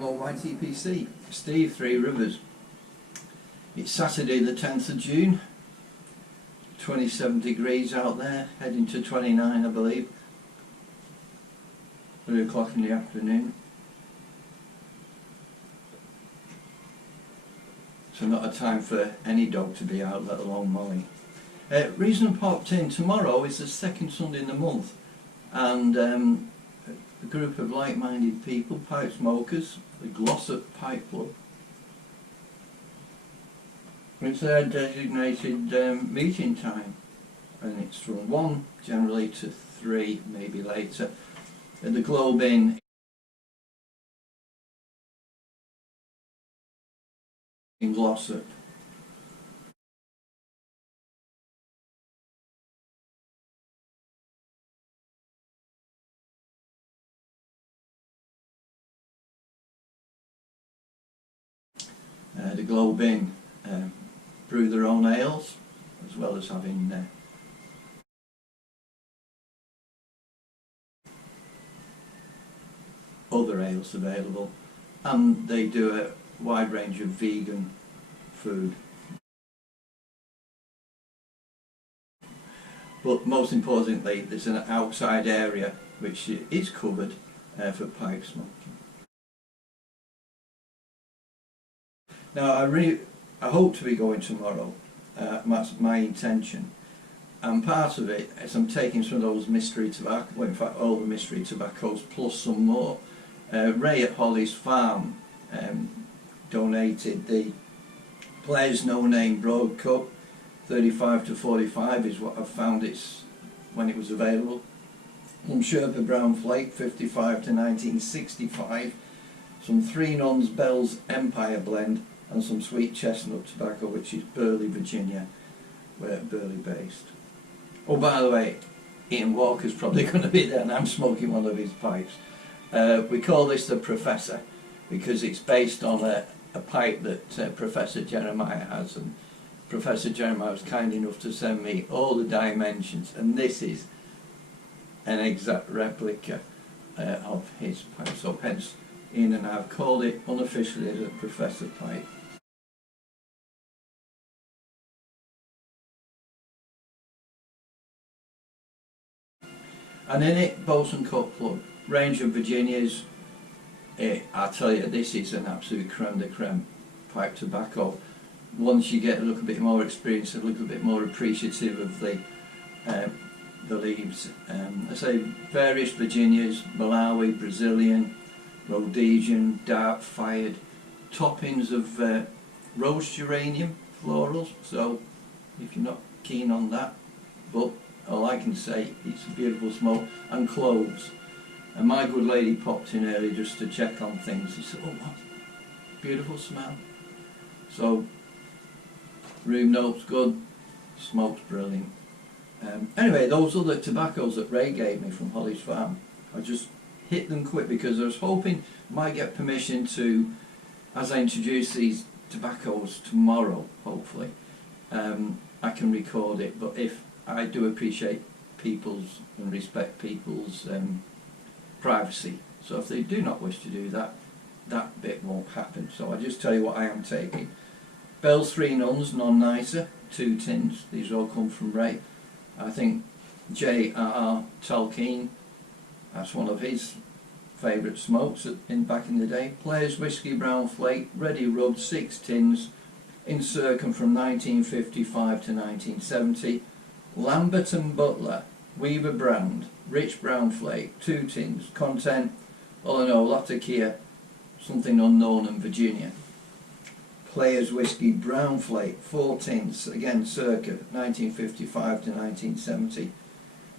Hello YTPC, Steve, Three Rivers. It's Saturday the 10th of June, 27 degrees out there, heading to 29 I believe, 3 o'clock in the afternoon. So not a time for any dog to be out, let alone Molly. Reason I popped in, tomorrow is the second Sunday in the month, and a group of like-minded people, pipe smokers, the Glossop Pipe Club. It's their designated meeting time, and it's from 1 generally to 3, maybe later, at the Globe Inn in Glossop. The Globe Inn brew their own ales, as well as having other ales available, and they do a wide range of vegan food. But most importantly, there's an outside area which is covered for pipe smoking. Now I hope to be going tomorrow, that's my intention, and part of it is I'm taking some of those mystery tobacco, well in fact all the mystery tobaccos plus some more. Ray at Holly's Farm donated the Players No Name Broad Cup, 35 to 45 is what I found it's when it was available. Some Sherpa Brown Flake, 55 to 1965, some Three Nuns Bell's Empire Blend, and some sweet chestnut tobacco, which is Burley, Virginia, where Burley based. Oh, by the way, Ian Walker's probably going to be there, and I'm smoking one of his pipes. We call this the Professor because it's based on a pipe that Professor Jeremiah has, and Professor Jeremiah was kind enough to send me all the dimensions, and this is an exact replica of his pipe. So hence Ian and I have called it unofficially the Professor pipe. And in it, Bosun Cut Plug, range of Virginias. I tell you, this is an absolute creme de creme pipe tobacco. Once you get a little bit more experience, a little bit more appreciative of the leaves. I say various Virginias, Malawi, Brazilian, Rhodesian, dark fired, toppings of rose geranium florals. So if you're not keen on that, but all I can say, it's a beautiful smoke, and cloves. And my good lady popped in early just to check on things. She said, oh what, beautiful smell. So room notes good, smoke's brilliant. Anyway, those other tobaccos that Ray gave me from Holly's Farm, I just hit them quick because I was hoping I might get permission to, as I introduce these tobaccos tomorrow, hopefully, I can record it. But if I do appreciate people's and respect people's privacy, so if they do not wish to do that, that bit won't happen. So I'll just tell you what I am taking. Bell's Three Nuns, non-nicer, 2 tins. These all come from Ray. I think J.R.R. Tolkien, that's one of his favourite smokes back in the day. Players Whiskey Brown Flake, ready rubbed, 6 tins, in circum from 1955 to 1970. Lambert and Butler, Weaver brand, rich brown flake, 2 tins, content, oh no, Latakia, something unknown, in Virginia. Players Whiskey Brown Flake, 4 tins, again circa 1955 to 1970.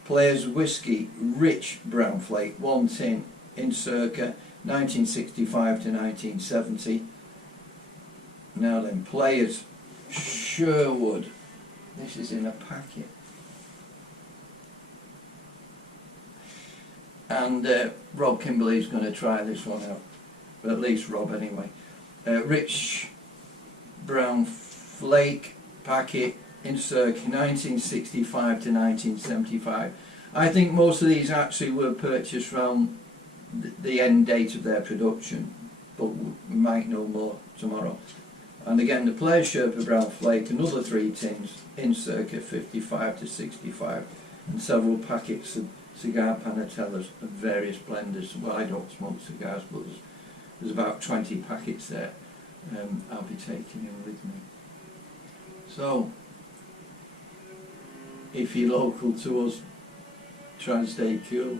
Players Whiskey Rich Brown Flake, 1 tin, in circa 1965 to 1970. Now then, Players Sherwood, this is in a packet. And Rob Kimberley's going to try this one out, at least Rob anyway. Rich Brown Flake packet in circa 1965 to 1975. I think most of these actually were purchased around the end date of their production, but we might know more tomorrow. And again, the Players Sherpa Brown Flake, another 3 tins in circa 55 to 65, and several packets of cigar panatellas of various blenders. Well, I don't smoke cigars, but there's about 20 packets there. I'll be taking in with me. So, if you're local to us, try and stay cool,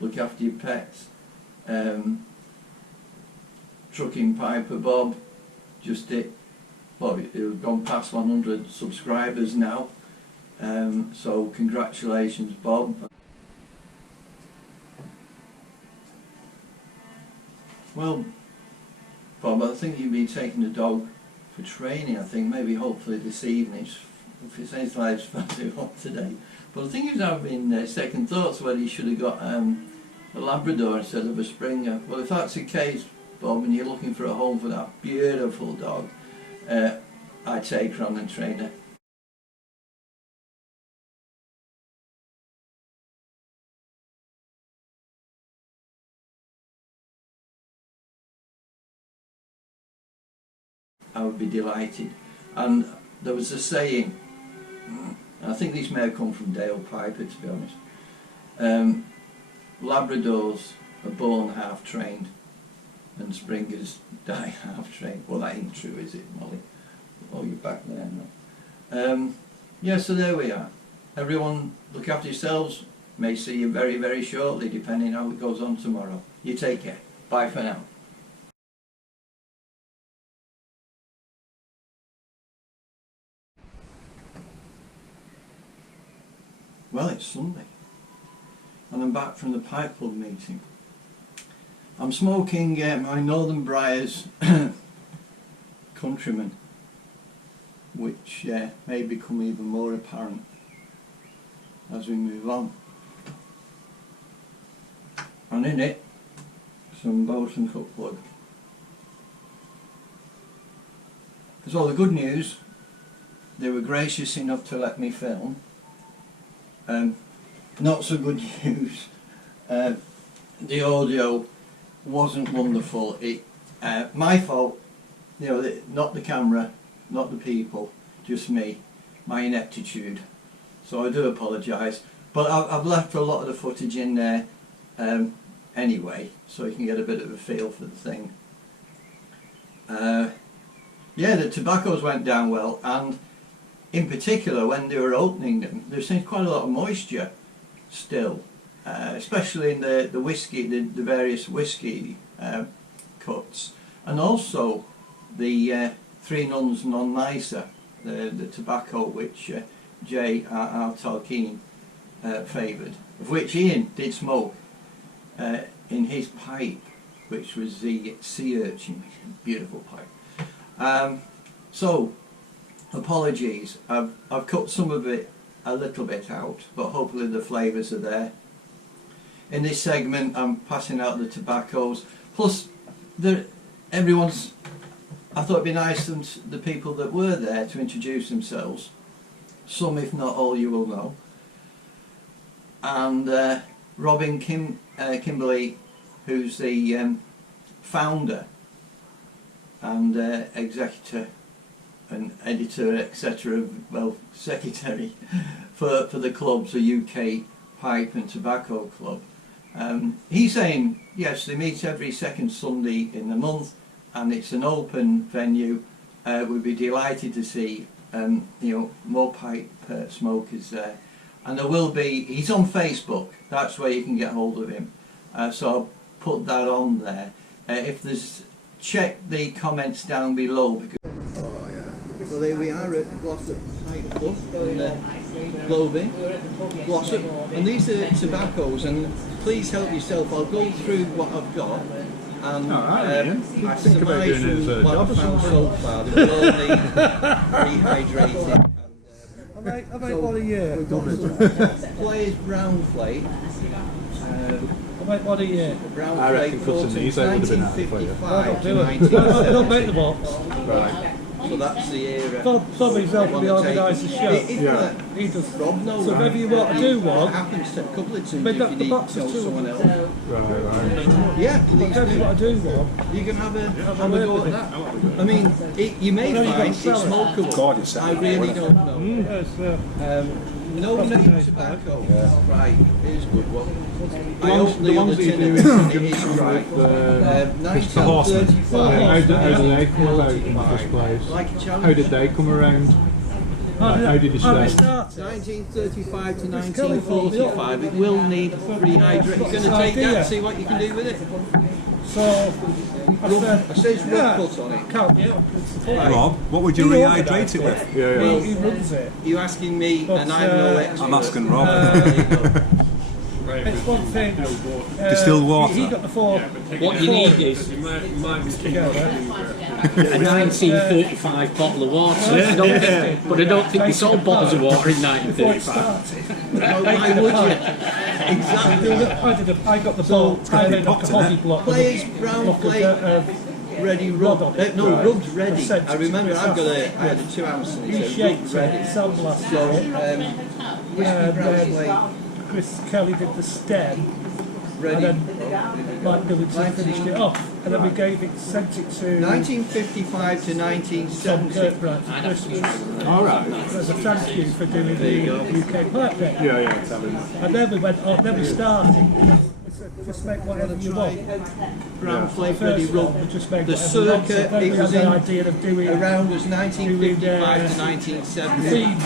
look after your pets. Trucking Piper Bob just did, well, we've gone past 100 subscribers now, so congratulations Bob. Well, Bob, I think you've been taking the dog for training, I think, maybe hopefully this evening, if it's anything like it's fancy hot today. But I think he's having second thoughts whether he should have got a Labrador instead of a Springer. Well, if that's the case, Bob, and you're looking for a home for that beautiful dog, I'd take her on and train her. I would be delighted. And there was a saying, and I think this may have come from Dale Piper, to be honest. Labradors are born half trained and Springers die half trained. Well, that ain't true, is it, Molly? Oh, you're back there now. Yeah, so there we are. Everyone look after yourselves. May see you very, very shortly, depending how it goes on tomorrow. You take care. Bye for now. Well, it's Sunday, and I'm back from the Pipe Club meeting. I'm smoking my Northern Briars Countryman, which may become even more apparent as we move on. And in it, some Bosun cut plug. So the good news, they were gracious enough to let me film. Not so good news, the audio wasn't wonderful. My fault, you know, not the camera, not the people, just me, my ineptitude. So I do apologise, but I've left a lot of the footage in there anyway, so you can get a bit of a feel for the thing. Yeah, the tobaccos went down well, and in particular when they were opening them, there seems quite a lot of moisture still, especially in the whiskey, the various whiskey cuts, and also the Three Nuns Non-Nicer, the tobacco which Jay, our Tolkien, favoured, of which Ian did smoke in his pipe, which was the Sea Urchin, beautiful pipe. So, apologies, I've cut some of it a little bit out, but hopefully the flavours are there. In this segment I'm passing out the tobaccos, plus everyone's, I thought it'd be nice for the people that were there to introduce themselves. Some, if not all, you will know. And Robin Kimberley, who's the founder and executor and editor, etc., well, secretary for the clubs, the UK Pipe and Tobacco Club. He's saying, yes, they meet every second Sunday in the month, and it's an open venue. We'd be delighted to see you know, more pipe smokers there. And there will be, he's on Facebook, that's where you can get hold of him. So I'll put that on there. If there's, check the comments down below, because so there we are at Glossop Pipe Club in Clothing, Glossop, and these are tobaccos, and please help yourself. I'll go through what I've got, and I surmise from what I've found so far, they will all need rehydrating. How about what a year? We've got some Players Brown Flake. About what a year? Brown I reckon Flake, cutting these out would have been out for you. 1955 to 1970. Don't make the box. Right. So that's the era. Tommy's helping me organise the show. Yeah. He does. Rob knows. So maybe you want to do What one. happens to a couple of tunes But if the you need box to know is too- someone else. Right. Yeah, please Maybe you do. want to do one. You can have a a go word at with that. I mean, you may No, you find gotta it's sell it. smokable. God, you said I that, really wasn't it? don't know. Yes, No Coffee name Days tobacco. Right, here's a good one. I The hope ones the that other you tin do is in conjunction right. with Mr. 1935. Horseman. How do they come about in the first place? Like a challenge. How did they come around? How did you How start? we started? 1935 to 1945. It will need rehydration. You're going to take that and see what you can do with it. So I said, It says yeah, rough cut on it. can't be. Rob, what would you He rehydrate organised it with? He runs it. You're asking me, But, and I'm no expert. I'm asking Rob. It's one thing. Distilled water. He got the four. What you need is Together. a 1935 bottle of water. I don't think, but I don't think they sold bottles of water in 1935. Why would you? Exactly. I got the ball. I made like a hockey block. Plays brown Block plate. of Ready rod rub. on it. No, rub's ready. Percentage I remember to I myself. had a 2 ounce and he it said shaped rub's it, ready. sandblasted So, it. whiskey brown And plate. Chris Kelly did the stem. Ready. And then Mike Billington finished it off. And then we sent it to 1955 to Tom 1970. Kirkbride for Christmas. All right. As a thank you for doing the UK Pipe Day. Yeah, tell him. And then we went on, then we started. Just make whatever you want. Brown plate ready First one, rub. we just made The whatever we want. So circuit then it we was had the in idea of doing around was 1955 to themes. 1970.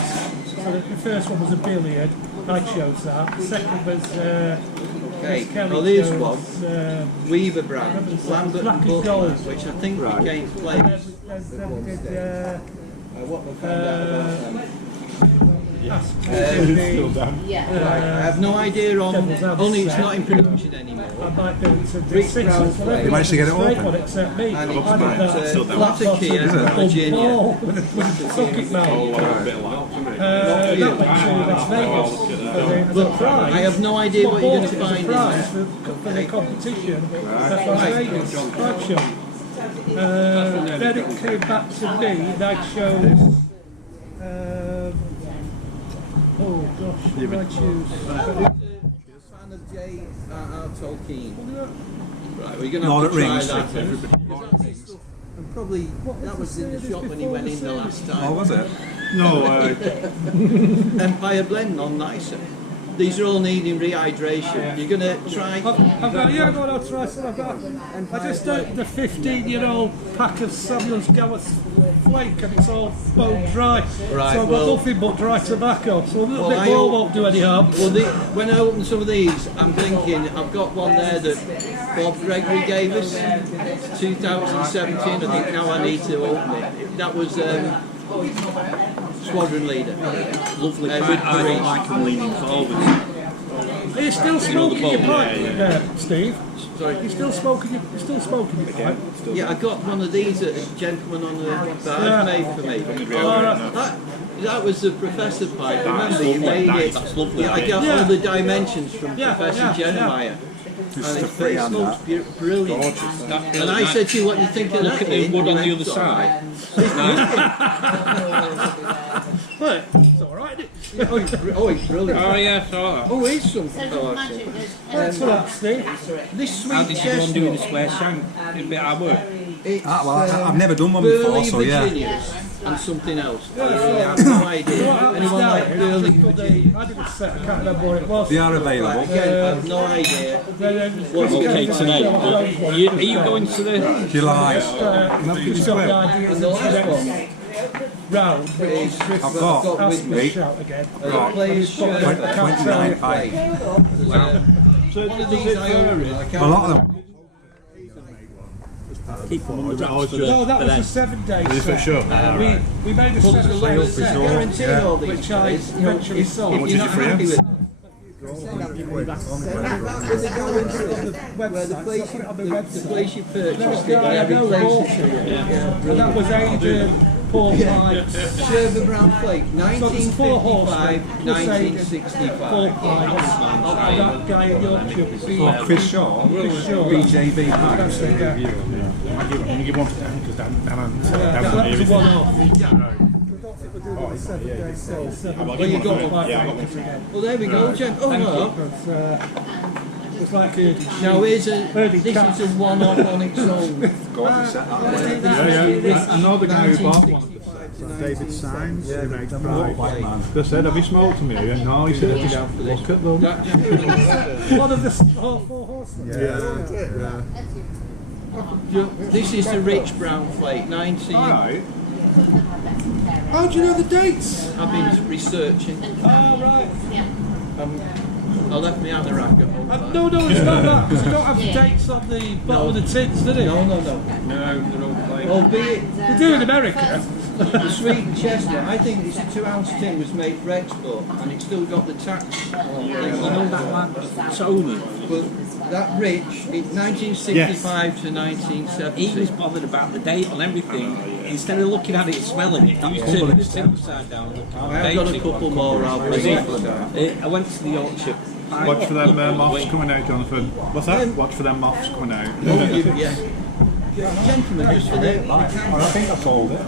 So the first one was a billiard. I chose that. The second was Okay, Chris Kelly well here's chose, one. Weaver brand, Lambert Black and and Butler, Gold. which I think Right. became and flavors. then we did What we found out about them. Still down. I have no idea on, Devil's Advocate. only it's not in production anymore. I might be able to do Rick six Brown ones. plate. You managed to get it Straight open? one except me. And I it's did got that flat Kia, Virginia. with a socket mount. Oh, That went to Las Vegas as a prize. I have no idea what you're going to Bought it as a find in prize there. for the competition at Las Vegas pipe show. Then it came back to me and I chose. Oh gosh, what did I choose? Fan of J.R.R. Tolkien. Right, we're going to Lord have to of try Rings. that. And probably that was in the shop when he went in the last Oh, time. was it? No, Empire Blend, non-nicer. These are all needing rehydration. You're going to try. I've got, yeah, go on, I'll try some. I just don't, the 15-year-old pack of Samuel's Gallus flake and it's all bone dry. Right, So I've got well- nothing but dry tobacco. So a little Well, bit more won't do any harm. Well, when I open some of these, I'm thinking I've got one there that Bob Gregory gave us, 2017. I think now I need to open it. That was Squadron Leader. Lovely with pipe. I the don't like them leaning forward. Are you still smoking your pipe, Steve? Sorry. You're still smoking your pipe? Yeah, I got one of these that a gentleman on the bar made for me. That was the Professor pipe. Remember, you made it. That's lovely. Yeah, I got all the dimensions from Professor Jeremiah. And it smells brilliant. And I said to you, what do you think of that? Look at the wood on the other side. Well, it's alright, isn't it? Oh, it's brilliant. Oh yeah, so Oh, it's something. Thanks for that, Steve. This how sweet did you go and do the chestnut. square shank? Did a bit of work. It's, Well, I've never done one before, Burley so yeah. Virginias and something else. I have no idea. Anyone like Burley Virginia? I didn't set, I can't remember what it was. They are available. Right, again, I have no idea. Okay, today. Are you going to the? July. You've got the ideas And the of the last next one round, which is Chris I've got asked me to eight. shout again. the player's shirt. 29 pipe. One of these I own. I A can't lot of them. Keep them on the No, that was a 7 day set. sure? We made a 7 day set, guarantee all these. which I eventually sold. If you're not happy with it. Where The place you purchased it, I every know place bought you it. And that was Aidan Paul Pipes. Sherber Brown Flake, So there's 4 horsemen 1955, plus Aidan, 1965. Paul Pipes, that guy at Yorkshire. Oh, Chris Shaw, Chris Shaw. BJB Pack. That's it, yeah. I'm going to give one to Dan because Dan That was a one-off. I don't think we're doing the 7 days sale. Well, you got yeah, like yeah, again. Well, there we go, Jen. Oh, Thank no. you. It's like a Now, here's a, Birdie this cat. is a one-off on its own. yeah. I know the guy who bought one of the 1965 to David Signs, who makes White pride. man. They said, have you smoked them here? No, he said, just look at them. one of the 4 horsemen. This is the Rich Brown Flake, 19... Alright. How do you know the dates? I've been researching. Ah, right. I left my anorak at home. No, it's not that, because they don't have the dates on the bottom of the tins, do they? No. No, they're all playing. Albeit, They do in America. the Sweet and Chester, I think this 2-ounce tin was made for export, and it's still got the tax. You know that lad, Tony? But that Rich, it's 1965 to 1970. He was bothered about the date on everything. Instead of looking at it and smelling it, he was turning the tin upside down. Looking at I the have got a dates. couple more I'll bring next time. I went to the Yorkshire. Watch for them moths coming out, Jonathan. What's that? Watch for them moths coming out. Yeah. Gentlemen, just for the... I think I sold it.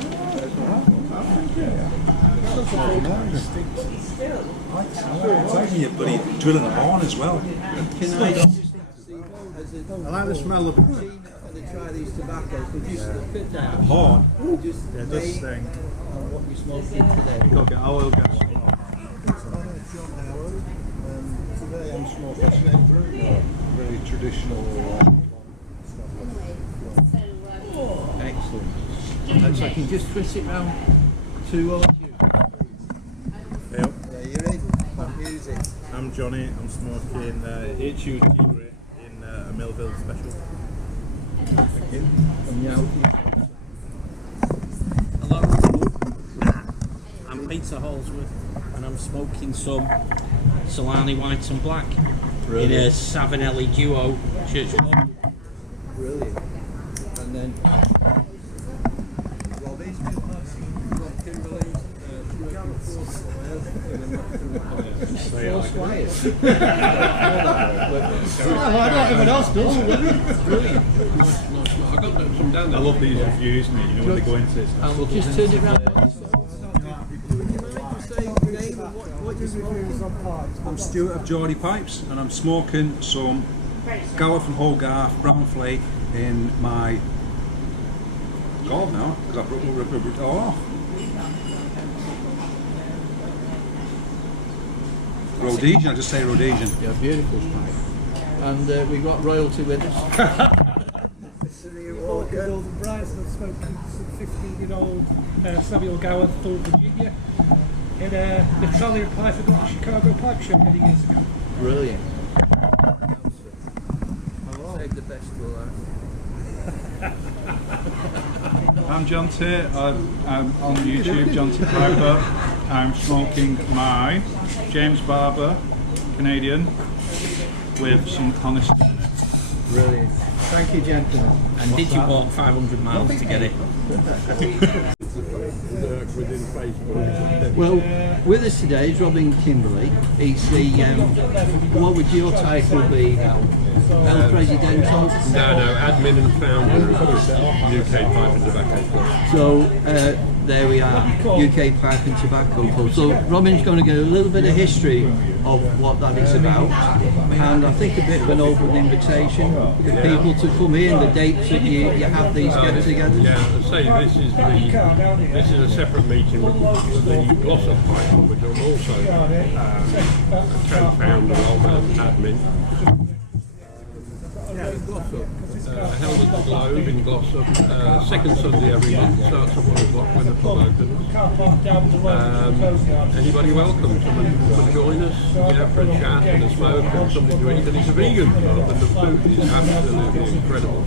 It's like you're bloody drilling a barn as well. Can I just I like the smell of it. and they try these tobaccos, but just fit down. Horn. Just Yeah, it does rate stink. on what you're smoking today. I will get some. Today I'm smoking very traditional. Excellent. And so I can just twist it round to Yeah, you're in. Music. I'm Johnny. I'm smoking HU Tigre in a Millville special. Thank you. Hello. I'm Peter Holsworth and I'm smoking some Solani White and Black in a Savinelli Duo Church Pub. brilliant. And then Robbie, Kimberly, Four Squires. I know everyone else does. Brilliant. I love these reviews, mate. You know when they go into this. And we'll just turn it round. I'm Stuart of Geordie Pipes and I'm smoking some Gower from Hogarth Brown Flake in my God now because I've ripped it all off. Rhodesian, I just say Rhodesian. Yeah, beautiful pipe. And we've got royalty with us. Golden Bryson smoking some 15-year-old Samuel Gower from Virginia in an Italian pipe I got at Chicago Pipe Show many years ago. Brilliant. Save the best for last. I'm John T. I'm on YouTube, John T. Piper. I'm smoking my James Barber Canadian with some Coniston. Brilliant. Thank you, gentlemen. And did you walk 500 miles to get it? Well, with us today is Robin Kimberley. He's the, what would your title be now? El Presidento? No, admin and founder of UK Pipe and Tobacco Club. So, there we are, UK Pipe and Tobacco Club. So Robin's going to give a little bit of history of what that is about, and I think a bit of an open invitation for people to come in, the dates that you have these get-togethers. Yeah, I say this is a separate meeting with the Glossop Pipe Club, which I'm also a co-founder of and admin. Held at the Globe in Glossop, second Sunday every month, starts at 1 o'clock when the pub opens. Anybody welcome, come and join us, for a chat and a smoke and something to eat, and it's a vegan pub and the food is absolutely incredible.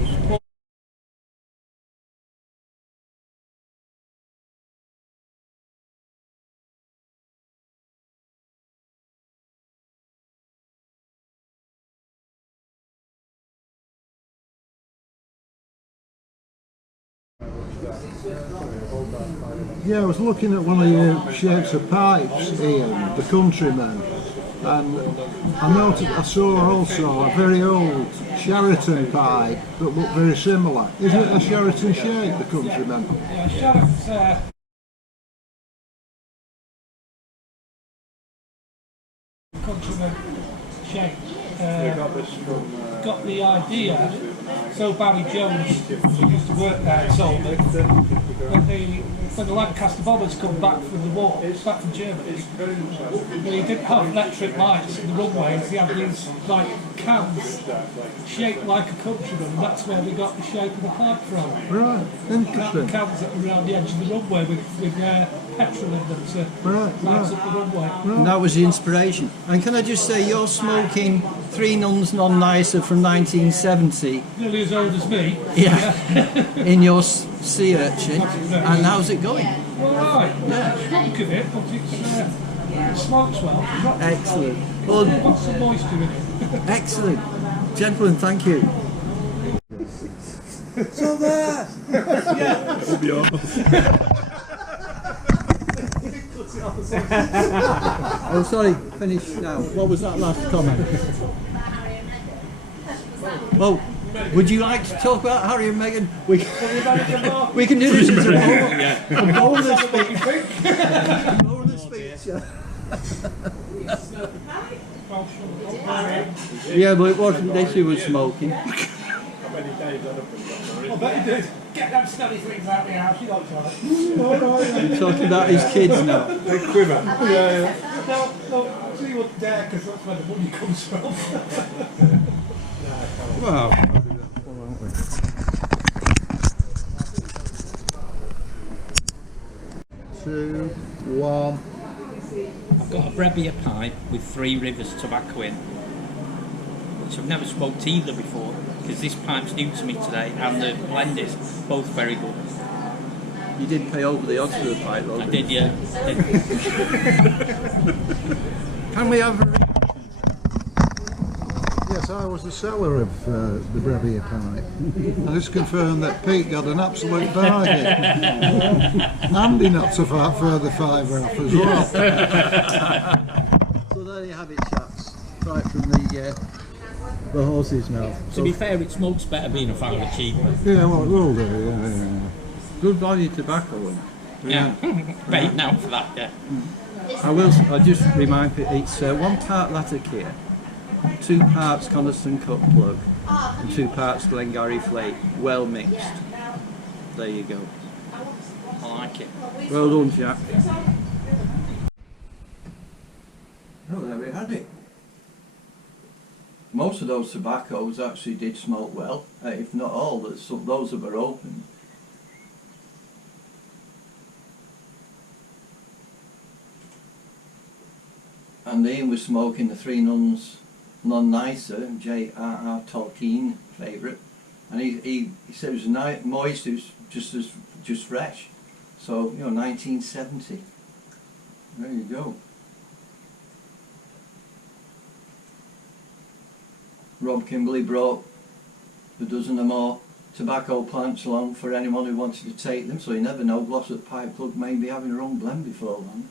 Yeah, I was looking at one of your shapes of pipes, Ian, the Countryman, and I noticed I saw also a very old Sheraton pipe that looked very similar. Isn't it a Sheraton shape, the Countryman? Yeah, Sheraton's Countryman shape. Got the idea. So Barry Jones, who used to work there, told me when the Lancaster bombers come back from the war, back from Germany, they didn't have electric lights in the runways. They had these like cans shaped like a Countryman, and that's where they got the shape of the pipe from. Right, interesting. Cans that were around the edge of the runway with petrol in them to light up the runway. And that was the inspiration. And can I just say, you're smoking Three Nuns Non Nicer from 1970. Nearly as old as me. Yeah. In your sea urchin. And how's it going? All right. Yeah. Smoke of it, but it smokes well. Excellent. Well, Well, got some moisture in it. excellent. Gentlemen, thank you. So there. Oh, sorry, finish now. What was that last comment? Well, would you like to talk about Harry and Meghan? We can do this as a bonus speech. Bonus speech. Yeah, but it wasn't this who was smoking. I bet you did. Get them smelly things out of the house, you don't try it. Talking about his kids now. They quiver. No, so you wouldn't dare, because that's where the money comes from. Well, 2, 1. I've got a Brebbia pipe with 3 Rivers tobacco in, which I've never smoked either before, because this pipe's new to me today, and the blend is both very good. You did pay over the odds for the pipe, though. I did, yeah. Can we have a Yes, I was the seller of the Brebbia pipe. I just confirmed that Pete got an absolute bargain. Andy not so far further fiver off as well. So there you have it, chaps. Right from the horse's mouth. To be fair, it smokes better being a fiver cheaper. Yeah, well, it will do, yeah. Good value tobacco. One. Yeah. Paid now for that, yeah. I'll just remind you, it's 1 part Latakia, 2 parts Coniston cut plug, and 2 parts Glengarry flake, well mixed. There you go. I like it. Well done, chap. Well, there we had it. Most of those tobaccos actually did smoke well, if not all. Those that were open. And Ian was smoking the Three Nuns Non Nicer, J.R.R. Tolkien favourite, and he said it was moist, it was just fresh. So 1970. There you go. Rob Kimberley brought a dozen or more tobacco plants along for anyone who wanted to take them. So you never know, Glossop Pipe Plug may be having their own blend before long.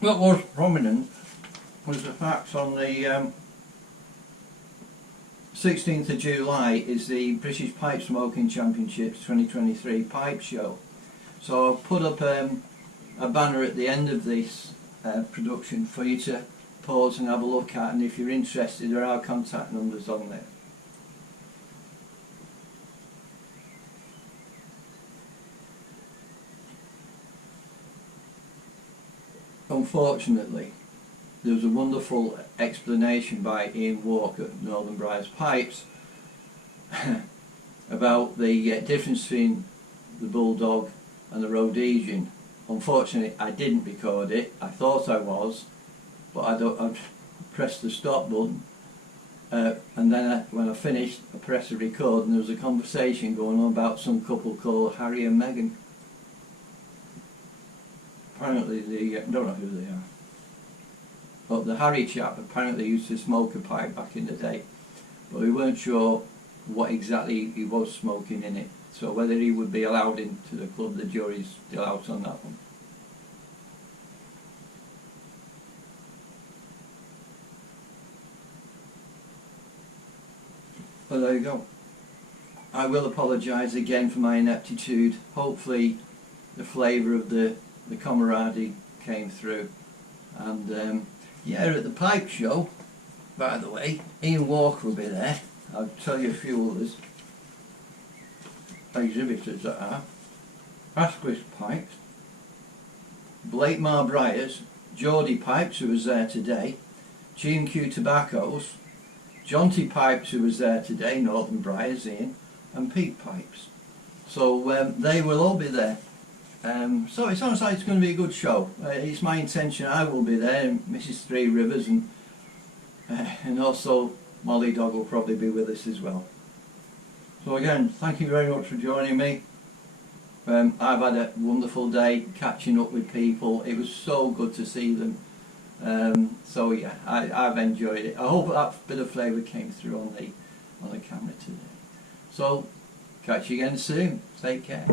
What was prominent was the fact on the 16th of July is the British Pipe Smoking Championships 2023 pipe show. So I've put up a banner at the end of this production for you to pause and have a look at, and if you're interested, there are contact numbers on there. Unfortunately, there was a wonderful explanation by Ian Walker at Northern Briars Pipes about the difference between the Bulldog and the Rhodesian. Unfortunately, I didn't record it. I thought I was, but I pressed the stop button, and then when I finished, I pressed the record, and there was a conversation going on about some couple called Harry and Meghan. Apparently, I don't know who they are. But the Harry chap apparently used to smoke a pipe back in the day, but we weren't sure what exactly he was smoking in it. So whether he would be allowed into the club, the jury's still out on that one. But there you go. I will apologise again for my ineptitude. Hopefully the flavour of the camaraderie came through. And yeah, at the pipe show, by the way, Ian Walker will be there. I'll tell you a few others. Exhibitors that are Asquith Pipes, Blake Marbriers, Geordie Pipes, who was there today, G&Q Tobaccos, Jonty Pipes, who was there today, Northern Briars, Ian, and Pete Pipes. So they will all be there. So it sounds like it's going to be a good show. It's my intention I will be there, and Mrs. Three Rivers, and also Molly Dog will probably be with us as well. So again, thank you very much for joining me. I've had a wonderful day catching up with people. It was so good to see them. So yeah, I've enjoyed it. I hope that bit of flavour came through on the camera today. So catch you again soon. Take care.